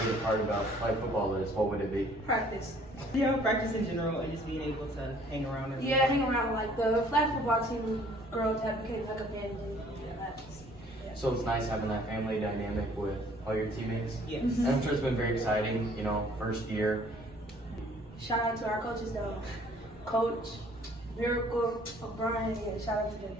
favorite part about flag football is, what would it be? Practice. Yeah, practice in general and just being able to hang around. Yeah, hang around. Like the flag football team, girls have become like a family. Yeah. So it's nice having that family dynamic with all your teammates. Yes. And I'm sure it's been very exciting, you know, first year. Shout out to our coaches though. Coach, Miracle, O'Brien, yeah, shout out to them.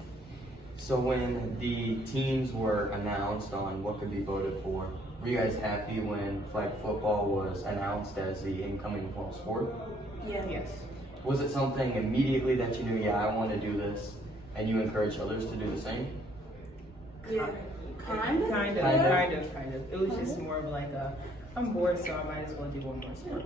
So when the teams were announced on what could be voted for, were you guys happy when flag football was announced as the incoming fall sport? Yeah. Yes. Was it something immediately that you knew, yeah, I want to do this, and you encouraged others to do the same? Yeah. Kind of. Kind of. It was just more of like I'm bored, so I might as well do one more sport.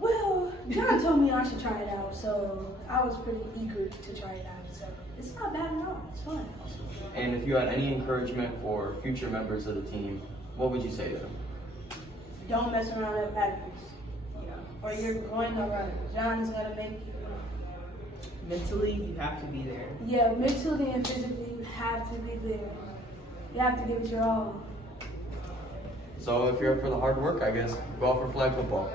Well, John told me I should try it out, so I was pretty eager to try it out. So it's not bad at all. It's fun. And if you had any encouragement for future members of the team, what would you say to them? Don't mess around at practice, Yeah. or you're going to run. John is gonna make you. Mentally, you have to be there. Yeah, mentally and physically, you have to be there. You have to give it your all. So if you're up for the hard work, I guess, go out for flag football.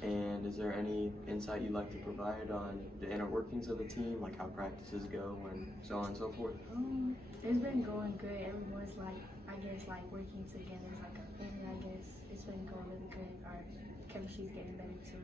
And is there any insight you'd like to provide on the inner workings of the team, like how practices go and so on and so forth? It's been going good. Everyone's like working together as like a family, I guess. It's been going really good. Our chemistry's getting better too.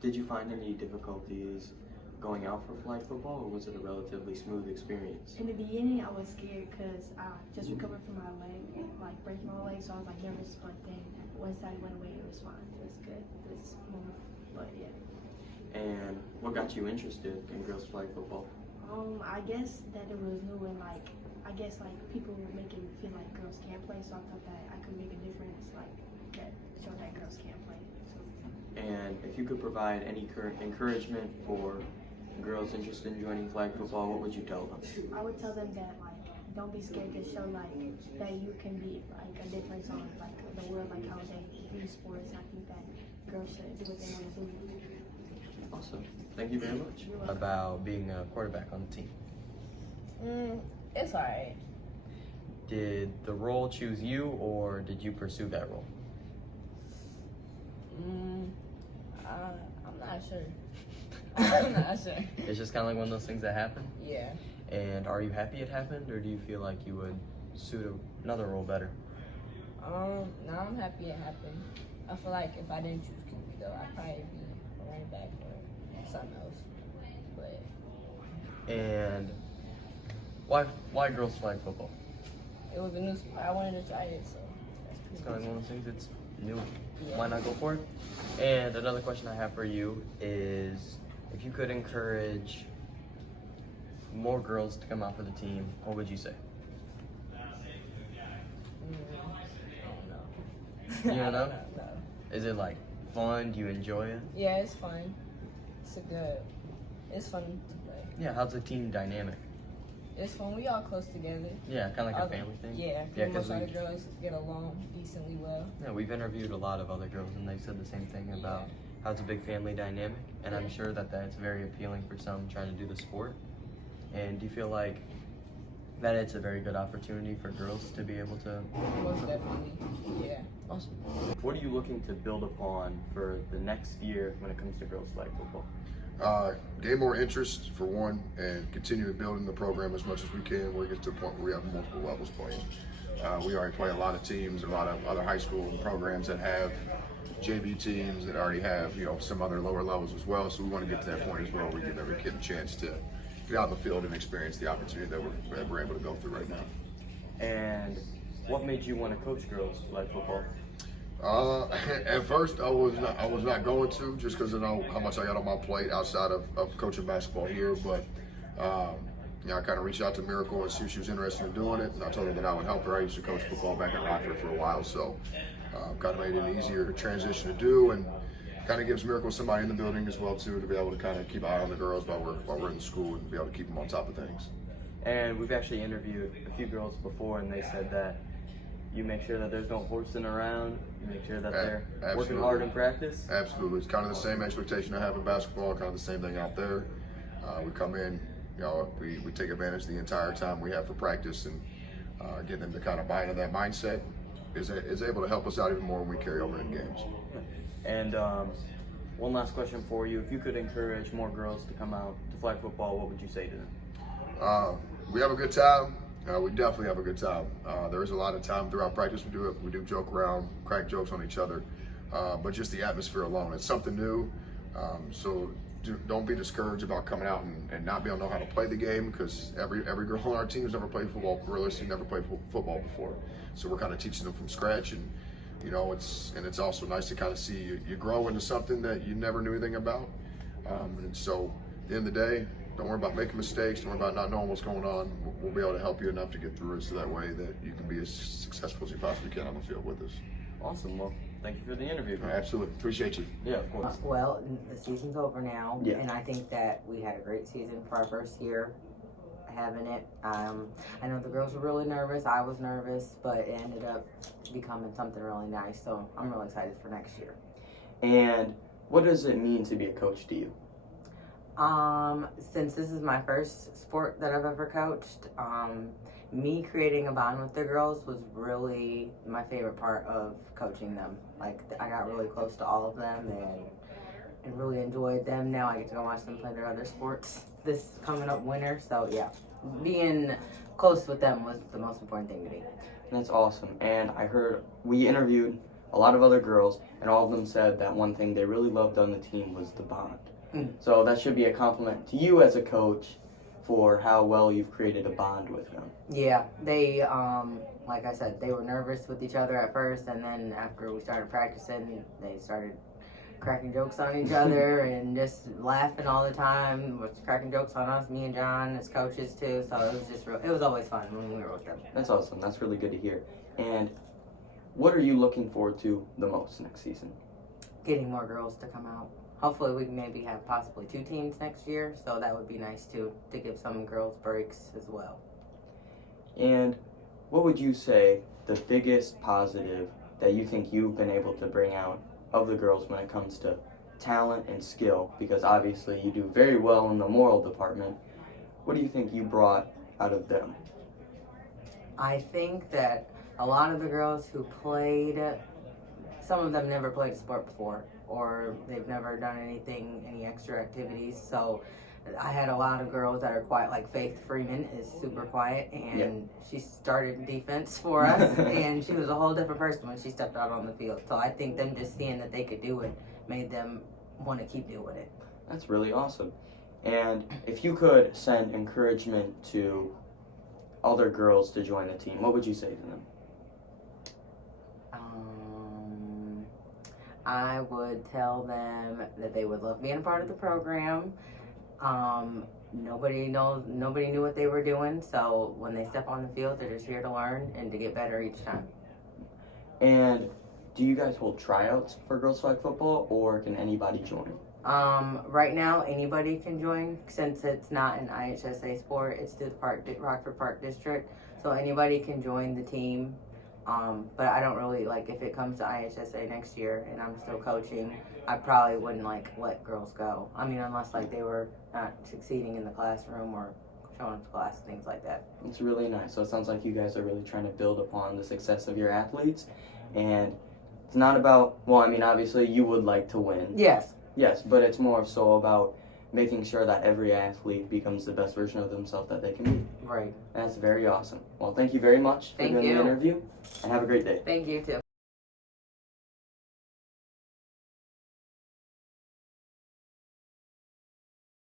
Did you find any difficulties going out for flag football, or was it a relatively smooth experience? In the beginning, I was scared because I just recovered from my leg, like breaking my leg, so I was like nervous, but then once I went away, it was fine. It was good. It was smooth, but yeah. And what got you interested in girls flag football? I guess that it was new and like, I guess like people were making me feel like girls can't play, so I thought that I could make a difference, like that show that girls can't play. So. And if you could provide any encouragement for girls interested in joining flag football, what would you tell them? I would tell them that like don't be scared to show like that you can be like a difference on like the world, like how they view sports. I think that girls should do what they want to do. Awesome. Thank you very much. About being a quarterback on the team. It's alright. Did the role choose you, or did you pursue that role? I'm not sure. I'm not sure. It's just kind of like one of those things that happen. Yeah. And are you happy it happened, or do you feel like you would suit another role better? No, I'm happy it happened. I feel like if I didn't choose QB though, I'd probably be a running back or something else. But And why girls flag football? it was a new sport. I wanted to try it, so that's It's pretty kind of much one of those things that's new. Yeah. Why not go for it? And another question I have for you is, if you could encourage more girls to come out for the team, what would you say? I don't know. You don't know? No. Is it like fun? Do you enjoy it? Yeah, it's fun. It's fun to play. Yeah, how's the team dynamic? It's fun. We all close together. Yeah, kind of like a family thing? Yeah, Yeah, most because other girls get along decently well. yeah, we've interviewed a lot of other girls, and they said the same thing about how it's a big family dynamic, and I'm sure that that's very appealing for some trying to do the sport. And do you feel like that it's a very good opportunity for girls to be able to? Most definitely, yeah. Awesome. What are you looking to build upon for the next year when it comes to girls flag football? Gain more interest for one, and continue building the program as much as we can where it gets to a point where we have multiple levels playing. We already play a lot of teams, a lot of other high school programs that have JV teams that already have, some other lower levels as well. So we want to get to that point as well where we give every kid a chance to get out in the field and experience the opportunity that we're able to go through right now. And what made you want to coach girls flag football? At first, I was not going to, just because I know how much I got on my plate outside of coaching basketball here. But I kind of reached out to Miracle and see if she was interested in doing it, and I told her that I would help her. I used to coach football back in Rockford for a while, so kind of made it an easier transition to do, and kind of gives Miracle somebody in the building as well too, to be able to kind of keep an eye on the girls while we're in the school and be able to keep them on top of things. And we've actually interviewed a few girls before, and they said that you make sure that there's no horsing around. You make sure that they're working hard in practice. Absolutely. It's kind of the same expectation I have in basketball, kind of the same thing out there. We come in, we take advantage of the entire time we have for practice, and getting them to kind of buy into that mindset is able to help us out even more when we carry over in games. And one last question for you. If you could encourage more girls to come out to flag football, what would you say to them? We have a good time. We definitely have a good time. There is a lot of time throughout practice. We do joke around, crack jokes on each other, but just the atmosphere alone, it's something new. So don't be discouraged about coming out and not being able to know how to play the game, because every girl on our team has never played football. Realistically, never played football before. So we're kind of teaching them from scratch, and it's also nice to kind of see you grow into something that you never knew anything about. And so at the end of the day, don't worry about making mistakes. Don't worry about not knowing what's going on. We'll be able to help you enough to get through it, so that way that you can be as successful as you possibly can on the field with us. Awesome. Well, thank you for the interview. Absolutely. Appreciate you. Yeah, of course. Well, the season's over now, Yeah. and I think that we had a great season for our first year having it. I know the girls were really nervous. I was nervous, but it ended up becoming something really nice. So I'm really excited for next year. And what does it mean to be a coach to you? Since this is my first sport that I've ever coached, me creating a bond with the girls was really my favorite part of coaching them. Like, I got really close to all of them and really enjoyed them. Now I get to go watch them play their other sports this coming up winter. So yeah, being close with them was the most important thing to me. That's awesome. And I heard we interviewed a lot of other girls, and all of them said that one thing they really loved on the team was the bond. So that should be a compliment to you as a coach for how well you've created a bond with them. Yeah, they, like I said, they were nervous with each other at first, and then after we started practicing, they started cracking jokes on each other and just laughing all the time, cracking jokes on us, me and John as coaches too. So it was just it was always fun when we were with them. That's awesome. That's really good to hear. And what are you looking forward to the most next season? Getting more girls to come out. Hopefully we can maybe have possibly 2 teams next year, so that would be nice too, to give some girls breaks as well. And what would you say the biggest positive that you think you've been able to bring out of the girls when it comes to talent and skill? Because obviously you do very well in the moral department. What do you think you brought out of them? I think that a lot of the girls who played, some of them never played a sport before, or they've never done any extra activities. So I had a lot of girls that are quiet, like Faith Freeman is super quiet, and she started defense for us, and she was a whole different person when she stepped out on the field. So I think them just seeing that they could do it made them want to keep doing it. That's really awesome. And if you could send encouragement to other girls to join the team, what would you say to them? I would tell them that they would love being a part of the program. Nobody knew what they were doing, so when they step on the field, they're just here to learn and to get better each time. And do you guys hold tryouts for girls flag football, or can anybody join? Right now, anybody can join, since it's not an IHSA sport. It's through the Rockford Park District, so anybody can join the team. But I don't really, like, if it comes to IHSA next year and I'm still coaching, I probably wouldn't, like, let girls go. I mean, unless, like, they were not succeeding in the classroom or showing up to class, things like that. It's really nice. So it sounds like you guys are really trying to build upon the success of your athletes. And it's not about, well, I mean, obviously you would like to win. Yes. Yes, but it's more so about making sure that every athlete becomes the best version of themselves that they can be. Right. That's very awesome. Well, thank you very much for doing the interview, and have a great day. Thank you, too.